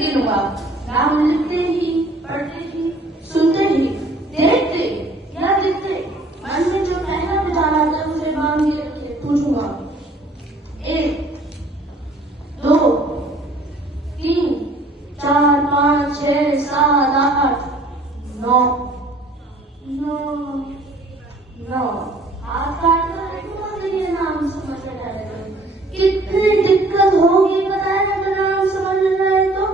दिन हुआ, नाम लिखते ही, पढ़ते ही, सुनते ही, देखते या दिखते, मन में जो पहला विचार आता है उसे बांध के रखिए। पूछूंगा 1 2 3 4 5 6 7 8 9 हाथ काटना ये नाम समझ में आएगा। कितनी दिक्कत होगी बताए अगर नाम समझ में जाए तो।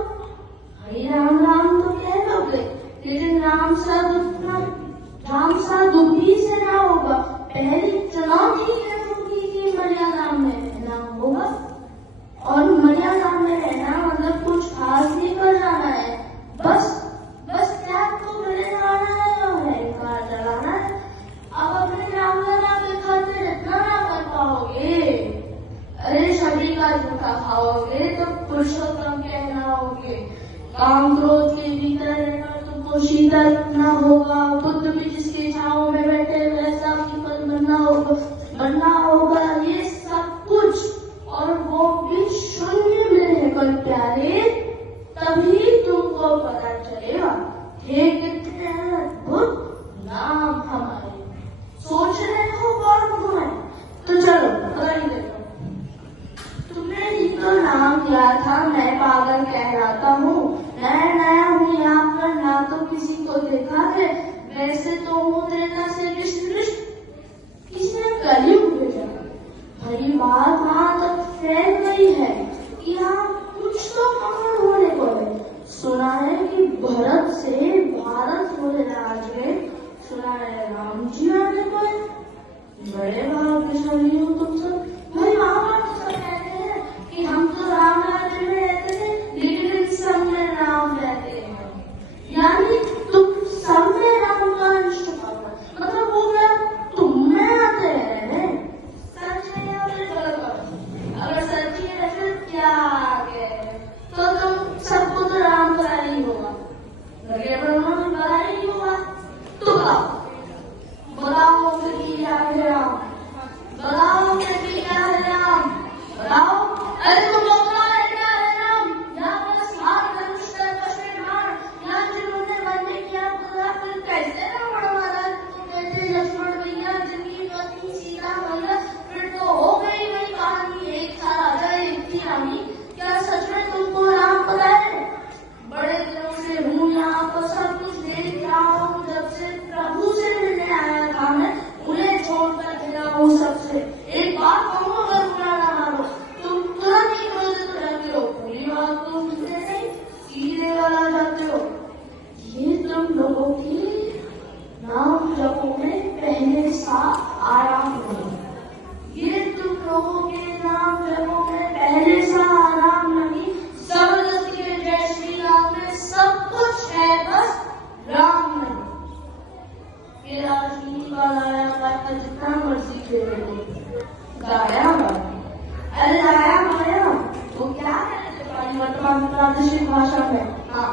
हरी राम राम तो कह लोगे, लेकिन राम सा दुखी से ना होगा। पहली चुनौती ये होगी कि मर्यादा में रहना होगा, और मर्यादा में रहना मतलब कुछ खास नहीं कर जाना है, बस त्याग को मिले जाना है और अहंकार जलाना है। अब अपने नाम के खातिर इतना ना कर पाओगे, अरे शरीर का झूठा खाओगे तो पुरुषोत्तम कहलाओगे। काम क्रोध के भीतर रहकर तुमको शीतल रखना होगा। बुद्ध भी जिसकी छाओं में बैठे वैसा पीपल बनना होगा। ये सब कुछ और वो भी शून्य में रहकर प्यारे, तभी तुमको पता चलेगा ये कितने अद्भुत नाम हमारे। सोच रहे हो कौन हूँ मैं? तो चलो अगर ही देखो, तुमने ही तो नाम दिया था मैं पागल कहलाता हूँ। नया हूँ यहाँ पर, ना तो किसी को देखा है, वैसे तो हूँ त्रेता से कृष्ण। किसने कलयुग भेजा? भरी बात वहां तक फैल गई है कि यहाँ कुछ तो कमल होने को है। सुना है कि भरत से भारत होने राज में, सुना है राम जी आने को है। बड़े भाग्यशाली हो तुम सब। भाई वहां पर सब कहते हैं कि हम तो राम राज्य में रहते थे, लेकिन इन सब में राम रहते हैं, यानी तुम सब में राम का अंश पाओगे। मतलब वो क्या तुम में आते हैं? सच है या फिर गलत? अगर सच है फिर क्या आगे तो तुम सबको तो राम का ही होगा, बड़ा ही होगा। तो बताओ फिर क्या है राम? बताओ फिर क्या है राम? बताओ। अरे तुम लोग क्या है राम? या बस हाथ धनुष या जिन्होंने वन्य किया खुदा, फिर कैसे रावण मारा? कैसे लक्ष्मण भैया जिनकी पत्नी सीता मैया, फिर तो हो गई वही कहानी, एक था राजा एक थी रानी। क्या सच में तुमको राम पता है? बड़े दिनों से हूँ यहाँ पर, सब कुछ देख रहा हूँ। जब से प्रभु से मिलने आया था मैं, उन्हें छोड़कर गिरा हूँ सबसे। एक बात कहूँ अगर बुरा ना मानो, तुम तुरंत ही क्रोधित हो जाते हो। पूरी बात तो मुझसे नहीं, सीधे वाला जाते हो। ये तुम लोगों की नाम जपों में पहले सा आराम नहीं। ये तुम लोगों के नाम जपों में पहले सा आराम नहीं। जबरदस्ती के जय श्री राम में सब कुछ है, बस राम नहीं। ये राजनीति का लाया का जितना मर्जी खेल गाया अरे लाया माया वो क्या है वर्तमान प्रादेशिक भाषा में। हाँ,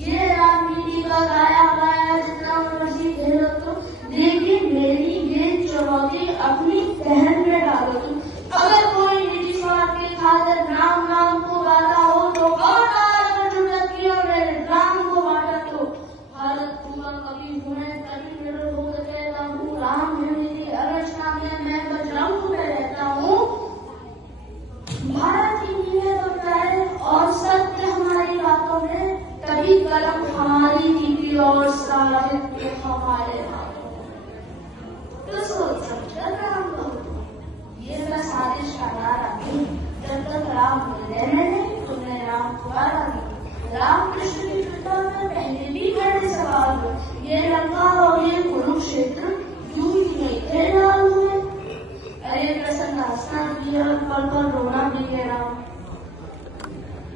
ये राजनीति का गाया जितना मर्जी खेलो तुम, लेकिन मेरी ये चुनौती अपनी बहन में डालो तुम। अगर कोई निजी स्वार्थ के खातिर नाम को गाता हो तो मेरे राम को बांटा तो भारत पूरा कभी हुए तभी मेरे बोध कहता हूँ राम है मेरी अरचना में, मैं बजरंग में रहता हूँ। भारत की नीयत और प्यारे और सत्य हमारी बातों में, तभी कलम हमारी नीति और साहित्य हमारे हाथों में। तो सोच समझकर राम कहो, ये मैं साजिश का नारा नहीं। जब तक राम मिले नहीं तुम्हें राम द्वारा नहीं। राम कृष्ण की कृपा में पहले भी बड़े सवाल हुए। ये लंका और ये कुरुक्षेत्र यूं ही नहीं थे लाल हुए। अरे प्रसन्न हंसना भी है और पल पल रोना भी है राम।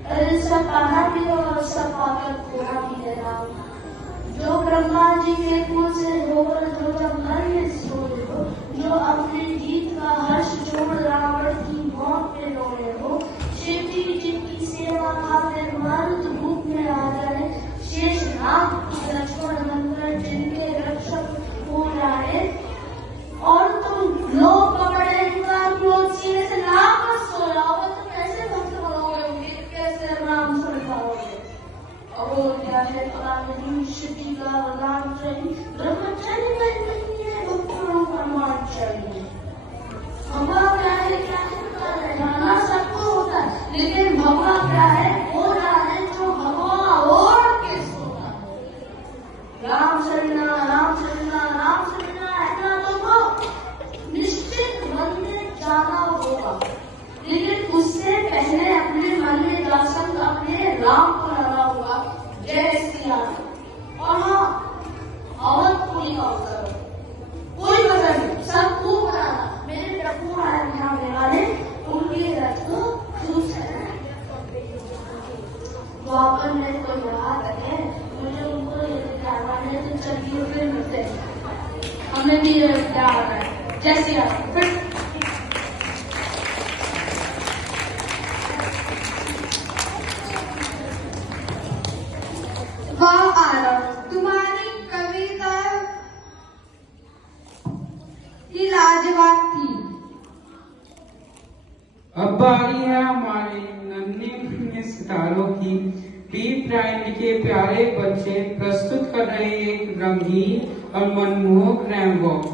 अरे सब पाना भी है और सब पाकर खोना भी है राम। जो ब्रह्मा जी के कुल से होकर जो जब मर सोए हो, जो अपने जीत का हर्ष छोड़ रावण की मौत पे रोए हो, शिव जी जिनकी सेवा खातिर मर्द रूप में आ जाए, शेष नाग की लक्ष्मण बनकर जिनके रक्षक हो जाए, और तुम लोग पकड़े क्रोध सीने से नाक सो जाओगे तो कैसे भक्त बनोगे? कैसे होगा, लेकिन उससे पहले अपने मन में दर्शन अपने राम को लगाऊंगा। जय श्री राम। और हाँ, अवधपुरी का अवसर कोई वजह नहीं, सब तू बनाना। मेरे प्रभु आने वाले उनके रथ को खुश है। द्वापर में कोई बात है, मुझे उनको ये करवाने तो चलिए फिर मिलते हैं। हमें भी ये क्या आ रहा है। जय श्री राम। फिर वाह आरव, तुम्हारी कविता ही लाजवाब थी। अब बारी है हमारे नन्हे मुन्ने सितारों की। प्री प्राइमरी के प्यारे बच्चे प्रस्तुत कर रहे हैं एक रंगीन और मनमोहक रैम वॉक।